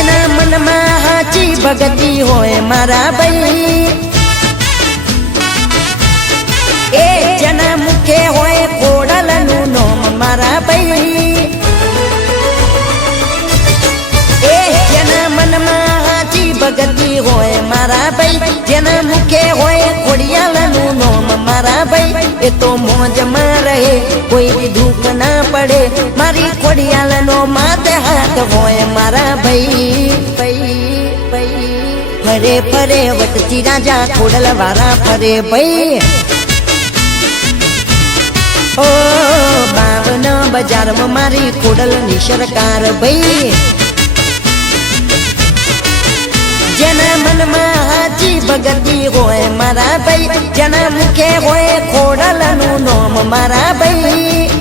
જેના મનમાં હાચી ભગતી હોય મારા ભાઈ, એ જેના મુખે હોય ખોડલનું નામ મારા ભાઈ, એ જેના મનમાં હાચી ભગતી હોય મારા ભાઈ, જેના મુખે હોય ખોડિયાલનું નામ મારા ભાઈ, એ તો મોજમાં રહે કોઈ દુઃખ ના પડે, મારી ખોડિયાલનો માથે હાથ હોય મારા ભાઈ, ફરે ફરે વટતી રાજા ખોડલ વાળા ફરે ભાઈ, ઓ 52 બજારમાં મારી ખોડલની સરકાર ભાઈ, જેના મનમાં હાચી ભગતી હોય મારા ભાઈ, જેના મુખે હોય ખોડલનું નામ મારા ભાઈ,